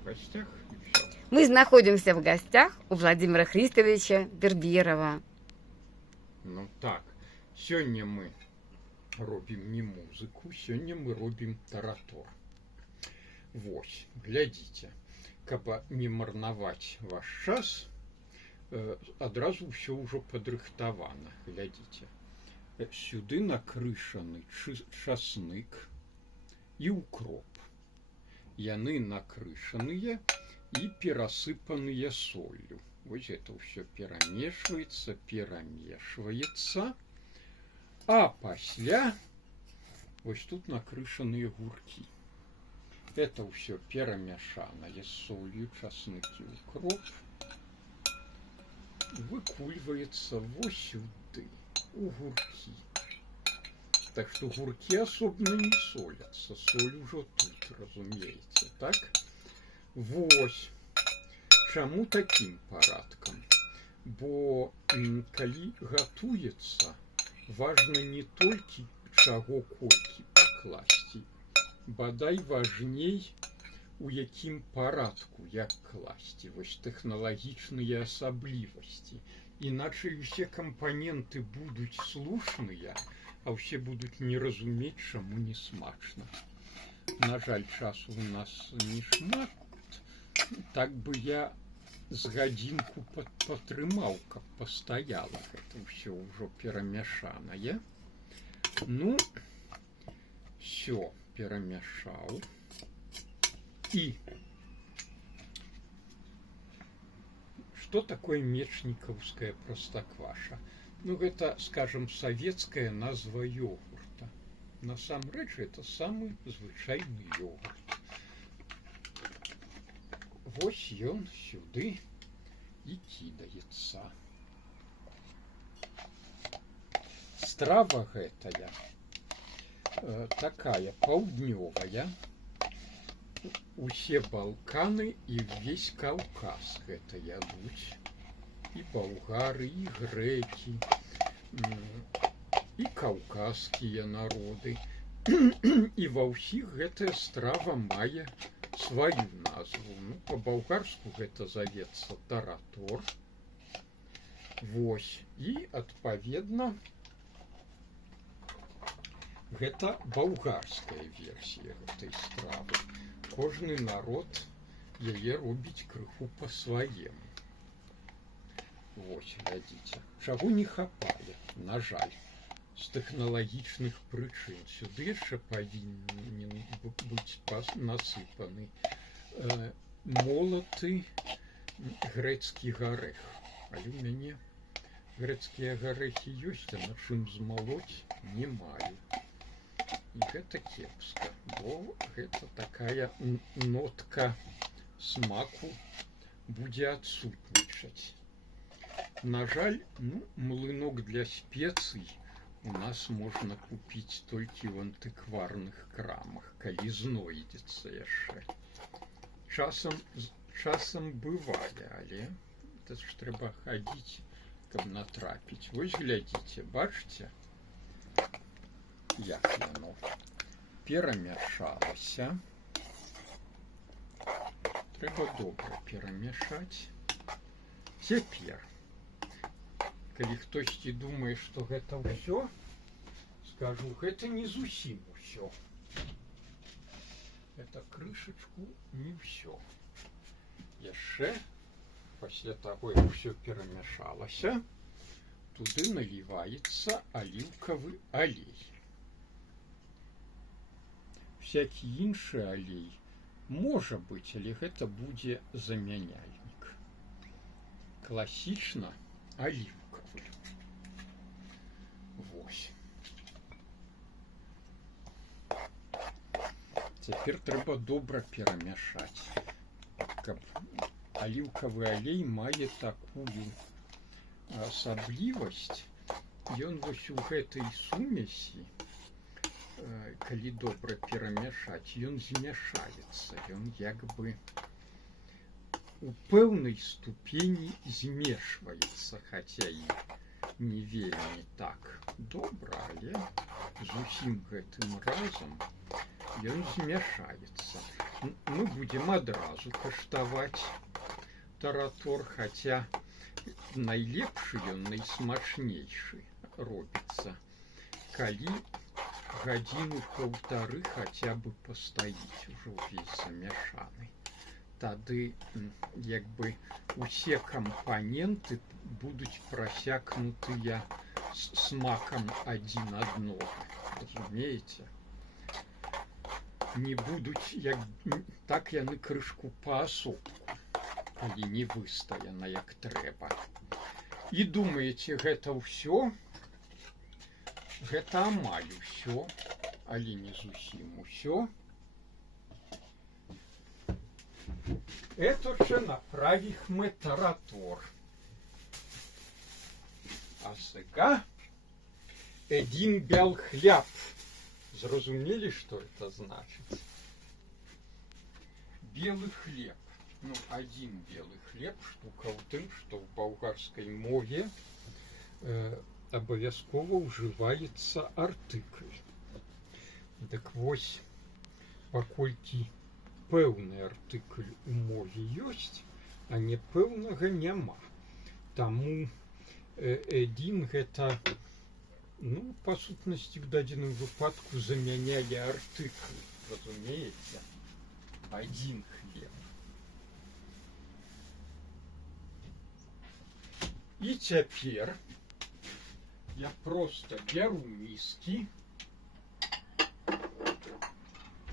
в гостях и все. Мы находимся в гостях у Владимира Христовича Берберова. Ну так, сегодня мы робим не музыку, сегодня мы робим таратор. Вось, глядите, каб не марнаваць ваш час, адразу все ўжо падрыхтавана. Глядите, сюды накрышаны часнык і укроп. Яны накрышаныя і перасыпаныя солью. Вось это все перамешваецца, а пасля вось тут накрышаныя гуркі. Это все перамешанае з солью, часнык і укроп. Выкульваецца вось сюды, у гуркі. Так что гурки особенно не солятся. Соль уже тут, разумеется, так? Вось. Чаму таким парадкам? Бо калі гатуецца, важно не толькі чаго колькі пакласці, бадай важней, у якім парадку як класці. Вось тэхналагічныя асаблівасці. Іначай усе кампаненты будуць слушныя, а все будут не разуметь, чему не смачно. На жаль, часу у нас не шмат. Так бы я з гадзінку патрымаў, каб пастаяла. Это все ўжо перамяшанае. Ну, все перамяшаў. И что такое мечникаўская простокваша? Ну, это, скажем, советская назва йогурта. Насамрэч, это самый звычайны йогурт. Вось ён сюды и кидаецца. Страва гэтая такая паўднёвая. Усе Балканы и весь Каўказ гэта ядуць. И болгары, и греки, и каўказскія народы. И ва ўсіх гэтая страва мае сваю назву. Ну, по-балгарску гэта завецца таратор. Вось. И, адпаведна, гэта балгарская версія гэтай стравы. Кожны народ яе робіць крыху па-сваему. Вось, глядзіце. Чаго не хапае, на жаль, з тэхналагічных прычын. Сюды яшчэ павінен быць насыпаны молаты грэцкі гарэх. Але ў мяне грэцкія гарэхі ёсць, а на чым змалоць не маю. І гэта кепска, бо гэта такая нотка смаку будзе адсутнічаць. На жаль, млынок для специй у нас можно купить только в антикварных крамах, калі знойдется яшчэ. Часам бывае, але это ж трэба хадзіць, каб натрапіць. Вось глядзіце, бачыце, як яно перамяшалася. Трэба добра перамяшаць. Цяпер, калі хтосьці думае, што гэта ўсё, скажу, гэта не зусім усё. Это крышачку не ўсё. Яшчэ, пасля таго, як усё перамяшалася, туды наліваецца аліўкавы алей. Всякі іншы алей можа быць, але гэта будзе замяняльнік. Класічна аліўкавы. Вось. Цяпер трэба добра перамяшаць, каб аліўкавы алей мае такую асаблівасць. Ён вось у гэтай сумесі, калі добра перамяшаць, ён змяшаецца, ён як бы у пэўнай ступені змешваецца, хаця і не вельмі так добра, але з усім гэтым разам ён змяшаецца. Мы будзем адразу каштаваць таратор, хаця найлепшы ён, найсмачнейшы робіцца, калі гадзіну-паўтары хаця бы пастаіць ужо ўвесь замяшаны. Тады як бы усе кампаненты будуць прасякнутыя смакам адзін аднога. Разумееце? Не будуць, так яны крышку паасобку, калі не выстаяна як трэба. І думаеце, гэта ўсё? Гэта амаль усё, але не зусім усё. Это же направихме таратор. А сега один бел хляб. Зразумели, что это значит? Белый хлеб. Ну, один белый хлеб, штука ў тым, што ў балгарскай мове абавязкова ўжываецца артыкль. Так вось, паколькі пэўны артыкль у мове ёсць, а непэўнага няма. Таму адзін гэта, ну, па сутнасці в дадзеным выпадку замяняе артыкль, разумееце? Адзін хлеб. І цяпер я просто беру миски,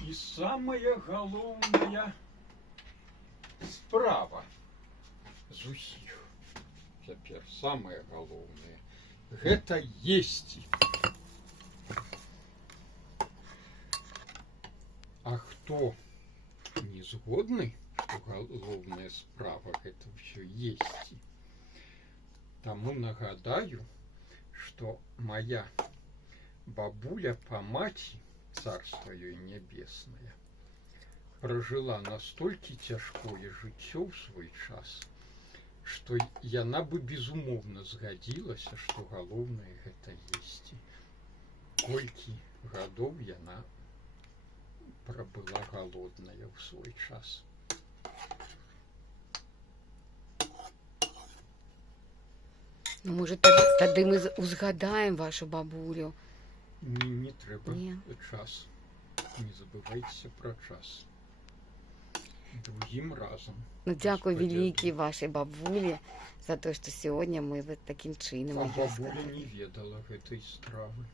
и самая галоўная справа з усіх, цяпер самае галоўнае, гэта есці. А хто не згодны, што галоўная справа гэта ўсё есці, таму нагадаю, што моя бабуля па маці, царство ёй небесное, прожила настолько цяжкое жыццё ў свой час, што яна бы безумоўна згадзілася, што галоўнае гэта есці. Колькі гадоў яна прабыла галодная ў свой час. Ну, может, тады мы узгадаем вашу бабулю. Не трэба. Час. Не забывайце пра час. Другим разом. Ну, дзякуй вялікі вашай бабулі за то, што сёння мы вот такім чынам. А бабуля не ведала гэтай стравы.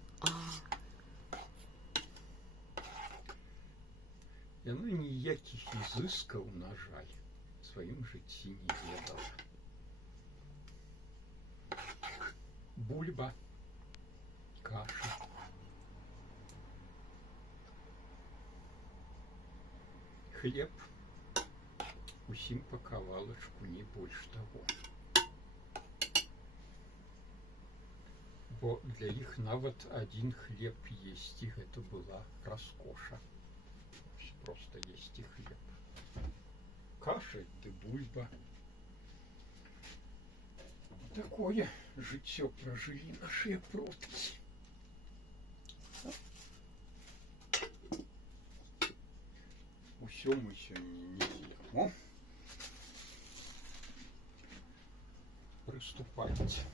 Яна ніякіх ізыскаў, на жаль, у сваім жыцці не ведала. Бульба, каша. Хлеб усім па кавалачку, не больш таго. Бо для іх нават адзін хлеб есці гэта была раскоша. Просто есці хлеб. Каша ды бульба. Такое жыццё пражылі нашыя продкі. Усё мы сёння не ем. Приступайте.